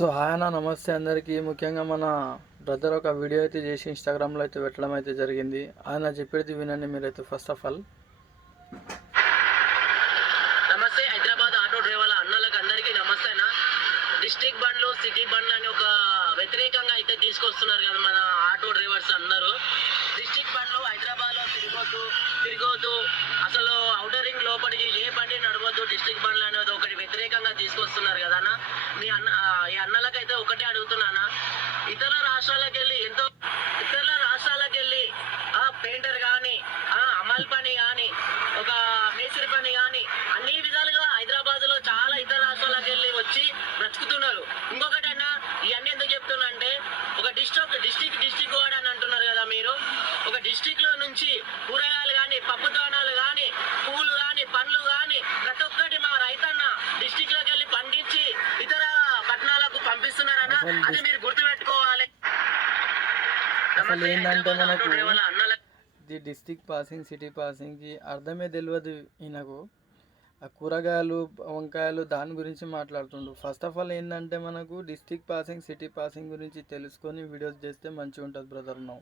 So hi అన్న, నమస్తే అందరికీ. ముఖ్యంగా మన బ్రదర్ ఒక వీడియో అయితే చేసి ఇన్స్టాగ్రామ్లో అయితే పెట్టడం అయితే జరిగింది. ఆయన చెప్పేది వినండి మీరైతే. ఫస్ట్ ఆఫ్ ఆల్ నమస్తే హైదరాబాద్ ఆటో డ్రైవర్ల అన్నలకు అందరికీ నమస్తే అన్న. డిస్ట్రిక్ట్ బండ్లు సిటీ బండ్లు అని ఒక వ్యతిరేకంగా అయితే తీసుకొస్తున్నారు కదా మన ఆటో డ్రైవర్స్ అందరూ. డిస్ట్రిక్ట్ బండ్లు హైదరాబాద్లో తిరగొద్దు, అసలు ఔటర్ రింగ్ లోపలికి ఏ బండి నడవద్దు, డిస్ట్రిక్ట్ బండ్లు అనేది ఒకటి వ్యతిరేకంగా తీసుకొస్తున్నారు కదా అన్న. మీ ఈ అన్నలకైతే ఒకటే అడుగుతున్నానా, ఇతర రాష్ట్రాలకు వెళ్ళి పెయింటర్ కానీ అమల్ పని కానీ ఒక మేస్త్రి పని కానీ అన్ని విధాలుగా హైదరాబాద్ లో చాలా ఇతర రాష్ట్రాలకు వెళ్ళి వచ్చి బ్రతుకుతున్నారు. ఇంకొకటి అన్న, ఇవన్నీ ఎందుకు చెప్తున్నా అంటే, ఒక డిస్టిక్ వార్డ్ అని అంటున్నారు కదా మీరు. ఒక డిస్టిక్ లో నుంచి కూరగాయలు కానీ, పప్పు దానాలు కానీ, పూలు కానీ, పండ్లు కానీ ప్రతి ఒక్కటి మా రైతన్న డిస్టిక్ లోకి వెళ్ళి పండించి ఇతర పట్టణాలకు పంపిస్తున్నారన్న. అది మీరు గుర్తుపెట్టుకోవాలి. అసలు ఏంటంటే మనకు ది డిస్టిక్ పాసింగ్, సిటీ పాసింగ్కి అర్థమే తెలియదు ఈయనకు. ఆ కూరగాయలు, వంకాయలు దాని గురించి మాట్లాడుతుండు. ఫస్ట్ ఆఫ్ ఆల్ ఏంటంటే మనకు డిస్టిక్ పాసింగ్, సిటీ పాసింగ్ గురించి తెలుసుకొని వీడియోస్ చేస్తే మంచిగా ఉంటుంది బ్రదర్. నో